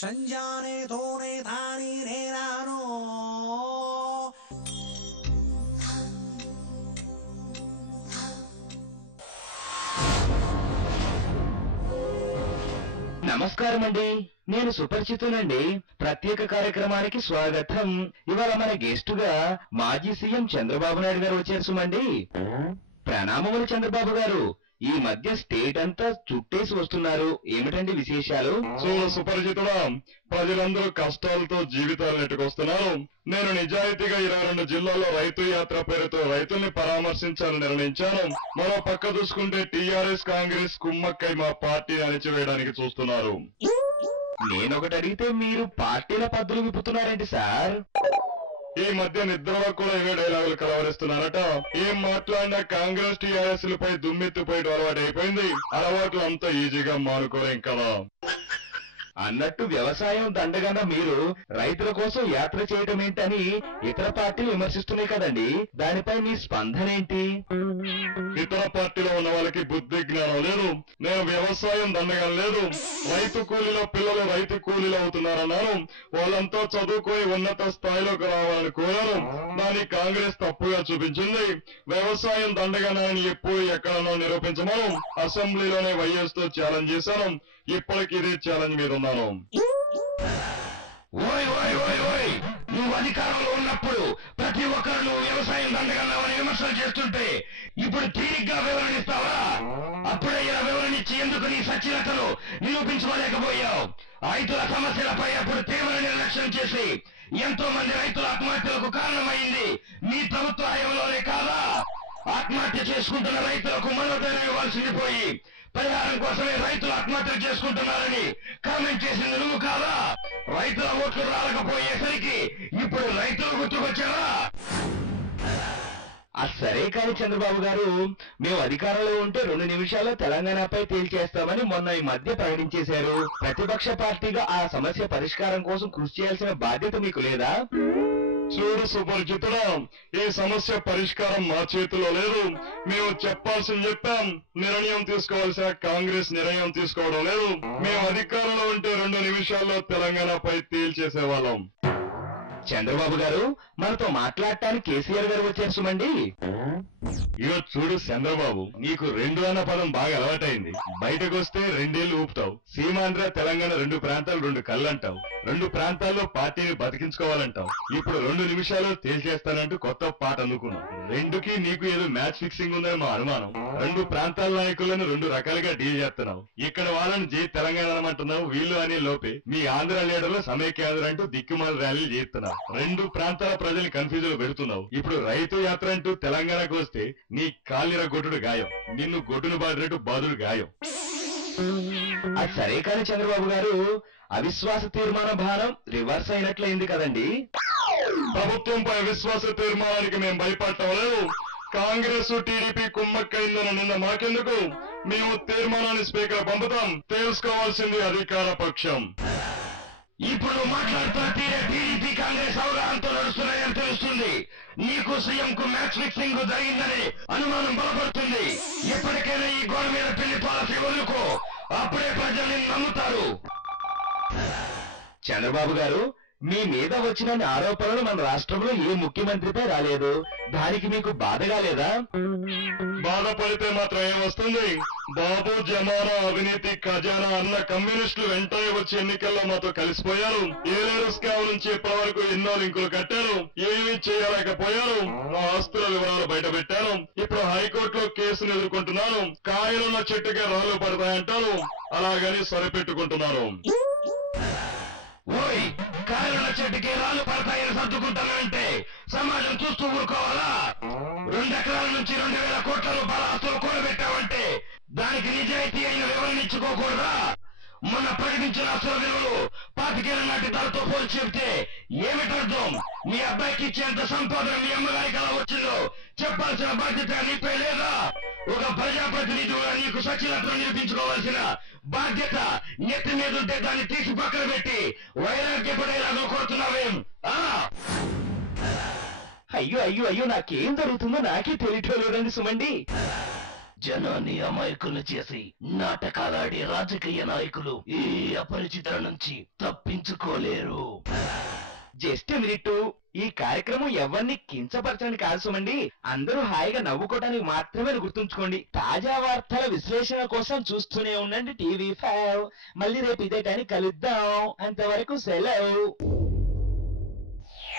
సంజానే తోనే తాని నేనాను నమస్కారం అండి. నేను సుపరిచితునండి. ప్రత్యేక కార్యక్రమానికి స్వాగతం. ఇవాళ మన గెస్టుగా మాజీ సీఎం చంద్రబాబు నాయుడు గారు వచ్చారు సుమండి. ప్రణామములు చంద్రబాబు గారు. ఈ మధ్య స్టేట్ అంతా చుట్టేసి వస్తున్నారు, ఏమిటండి విశేషాలు? సుపరిచితుడా, ప్రజలందరూ కష్టాలతో జీవితాలు నెట్టుకొస్తున్నారు. నేను నిజాయితీగా 22 జిల్లాల్లో రైతు యాత్ర పేరుతో రైతుల్ని పరామర్శించాలని నిర్ణయించాను. మరో పక్క చూసుకుంటే టీఆర్ఎస్ కాంగ్రెస్ కుమ్మక్కై మా పార్టీని అణిచివేయడానికి చూస్తున్నారు. నేనొకటి అడిగితే మీరు పార్టీల పద్ధతులు విప్పుతున్నారేంటి సార్? ఈ మధ్య నిద్రలో కూడా ఇవే డైలాగులు కలవరిస్తున్నారట. ఏం మాట్లాడినా కాంగ్రెస్ టీఆర్ఎస్ లపై దుమ్మెత్తిపోయడం అలవాటు అయిపోయింది. అలవాట్లు అంత ఈజీగా మానుకోలేం కదా. అన్నట్టు వ్యవసాయం దండగన్న మీరు రైతుల కోసం యాత్ర చేయటం ఏంటని ఇతర పార్టీలు విమర్శిస్తున్నాయి కదండి, దానిపై మీ స్పందన ఏంటి? ఇతర పార్టీలో ఉన్న వాళ్ళకి బుద్ధి జ్ఞానం లేదు. నేను వ్యవసాయం దండగం లేదు. రైతు కూలీలో పిల్లలు రైతు కూలీలు అవుతున్నారన్నారు. వాళ్ళంతా చదువుకొని ఉన్నత స్థాయిలోకి రావాలని కోరారు. దాన్ని కాంగ్రెస్ తప్పుగా చూపించింది. వ్యవసాయం దండగనని ఎప్పుడు ఎక్కడనో నిరూపించమను అసెంబ్లీలోనే వైఎస్ తో ఛాలెంజ్ చేశాను. ఇప్పటికి ఇదే ఛాలెంజ్ మీద ఉన్నాను. ఓయ్ ఓయ్ ఓయ్ ఓయ్, నువ్వు అధికారంలో ఉన్నప్పుడు ప్రతి ఒక్కరు నువ్వు వ్యవసాయం దండగన్నావని విమర్శలు చేస్తుంటే ఇప్పుడు తీరిగ్గా వివరణిస్తావా? అప్పుడే ఇలా వివరణించి ఎందుకు నీ సచ్చినతను నిరూపించుకోలేకపోయావు? రైతుల సమస్యలపై అప్పుడు తీవ్ర నిర్లక్ష్యం చేసి ఎంతో మంది రైతుల ఆత్మహత్యలకు కారణమైంది మీ ప్రభుత్వ హయాంలోనే కాదా? ఆత్మహత్య చేసుకుంటున్న రైతులకు మనోధైర్యం ఇవ్వాల్సింది పోయి పరిహారం కోసమే రైతులు ఆత్మహత్యలు చేసుకుంటున్నారని కామెంట్ చేసింది నువ్వు కాదా? రైతుల ఓట్లు రాలకపోయేసరికి ఇప్పుడు రైతులు గుర్తుకొచ్చారా? సరే కాని చంద్రబాబు గారు, మేము అధికారంలో ఉంటే 2 నిమిషాల్లో తెలంగాణపై తేల్చేస్తామని మొన్న ఈ మధ్య ప్రకటించేశారు. ప్రతిపక్ష పార్టీగా ఆ సమస్య పరిష్కారం కోసం కృషి చేయాల్సిన బాధ్యత మీకు లేదా? చూడు సుపరిచితుడా, ఈ సమస్య పరిష్కారం మా చేతిలో లేదు. మేము చెప్పాల్సింది చెప్పాం. నిర్ణయం తీసుకోవాల్సిన కాంగ్రెస్ నిర్ణయం తీసుకోవడం లేదు. మేము అధికారంలో ఉంటే 2 నిమిషాల్లో తెలంగాణపై తేల్చేసేవాళ్ళం. చంద్రబాబు గారు, మనతో మాట్లాడటానికి కేసీఆర్ గారు వచ్చారు సుమండి. ఇగో చూడు చంద్రబాబు, నీకు 2 అన్న పదం బాగా అలవాటైంది. బయటకు వస్తే 2 ఏళ్లు ఊపుతావు. సీమాంధ్ర తెలంగాణ 2 ప్రాంతాలు 2 కళ్ళు అంటావు. 2 ప్రాంతాల్లో పార్టీని బతికించుకోవాలంటావు. ఇప్పుడు 2 నిమిషాలు తేల్చేస్తానంటూ కొత్త పాట అనుకున్నావు. 2కి నీకు ఏదో మ్యాచ్ ఫిక్సింగ్ ఉందని మా అనుమానం. 2 ప్రాంతాల నాయకులను 2 రకాలుగా డీల్ చేస్తున్నావు. ఇక్కడ వాళ్ళని జై తెలంగాణ అనమంటున్నావు. వీళ్ళు అనే లోపే మీ ఆంధ్ర లీడర్లు సమైక్యాంధ్ర అంటూ దిక్కుమాల ర్యాలీలు చేస్తున్నావు. 2 ప్రాంతాల ప్రజల్ని కన్ఫ్యూజ్ లో పెడుతున్నావు. ఇప్పుడు రైతు యాత్ర అంటూ తెలంగాణకు వస్తే నీ కాలిర గొడ్డుడు గాయం, నిన్ను గొడ్డును బాదినట్టు బాదుడు గాయం. అది సరే కాని చంద్రబాబు గారు, అవిశ్వాస తీర్మాన భారం రివర్స్ అయినట్లయింది కదండి. ప్రభుత్వంపై అవిశ్వాస తీర్మానానికి మేము భయపడటం లేదు. కాంగ్రెస్ టీడీపీ కుమ్మక్కైందని నిన్న మాకెందుకు? మేము తీర్మానాన్ని స్పీకర్ పంపుతాం. తెలుసుకోవాల్సింది అధికార పక్షం. ఇప్పుడు మాట్లాడుతున్న టీడీపీ కాంగ్రెస్ అవగాహనతో నడుస్తున్నాయని తెలుస్తుంది. నీకు సీఎం కు మ్యాచ్ ఫిక్సింగ్ జరిగిందని అనుమానం బలపడుతుంది. ఎప్పటికైనా ఈ గోడ మీద పెళ్లి పాలసీ వదులుకో, అప్పుడే ప్రజల్ని నమ్ముతారు. చంద్రబాబు గారు, మీ మీద వచ్చిన ఆరోపణలు మన రాష్ట్రంలో ఏ ముఖ్యమంత్రిపై రాలేదు. దానికి మీకు బాధగా లేదా? బాధపడితే మాత్రం ఏమొస్తుంది? బాబు జమానా అవినీతి ఖజానా అన్న కమ్యూనిస్టులు వెంటనే వచ్చి ఎన్నికల్లో మాతో కలిసిపోయారు. ఏలేరు స్కామ్ నుంచి ఇప్పటి వరకు ఎన్నో లింకులు కట్టారు. ఏమీ చేయలేకపోయారు. మా ఆస్తుల వివరాలు బయట పెట్టారు. ఇప్పుడు హైకోర్టులో కేసును ఎదుర్కొంటున్నాను. కాయలున్న చెట్టుకే రాళ్లు పడతాయంటారు. అలాగని సరిపెట్టుకుంటున్నారు. ఓయ్, కాయలున్న చెట్టుకి రాళ్ళు పడతాయని సర్దుకుంటానంటే సమాజం చూస్తూ ఊరుకోవాలా? 2 ఎకరాల నుంచి 2,000 కోట్ల రూపాయల ఆస్తులు కూడబెట్టావంటే దానికి నిజాయితీ అయిన వివరణ ఇచ్చుకోకూడదా? మొన్న ప్రకటించిన ఆస్తుల విలువలు 25 ఏళ్ల నాటి ధరతో పోల్చి చెబితే ఏమిటర్థం? మీ అబ్బాయికి ఇచ్చేంత సంపాదన మీ అమ్మగారికి ఎలా వచ్చిందో చెప్పాల్సిన బాధ్యత నీపై లేదా? ఒక ప్రజాప్రతినిధిగా నీకు సచిలత్వం నిరూపించుకోవాల్సిన బాధ్యత నెత్తి మీద ఉంటే దాన్ని తీసి పక్కన పెట్టి వైరాగ్యపడేలాగా కోరుతున్నావేం? అయ్యో అయ్యో అయ్యో, నాకేం జరుగుతుందో నాకే తెలియటం లేదండి సుమండి. జనాన్ని అమాయకులు చేసి నాటకాలాడే రాజకీయ నాయకులు ఈ అపరిచితుల నుంచి తప్పించుకోలేరు. Just minute. ఈ కార్యక్రమం ఎవరిని కించపరచని కాదు సుమండి, అందరూ హాయిగా నవ్వుకోవడానికి మాత్రమే గుర్తుంచుకోండి. తాజా వార్తల విశ్లేషణ కోసం చూస్తూనే ఉండండి టీవీ5. మళ్ళీ రేపు ఇదే టైం కలుద్దాం. అంతవరకు సెలవు.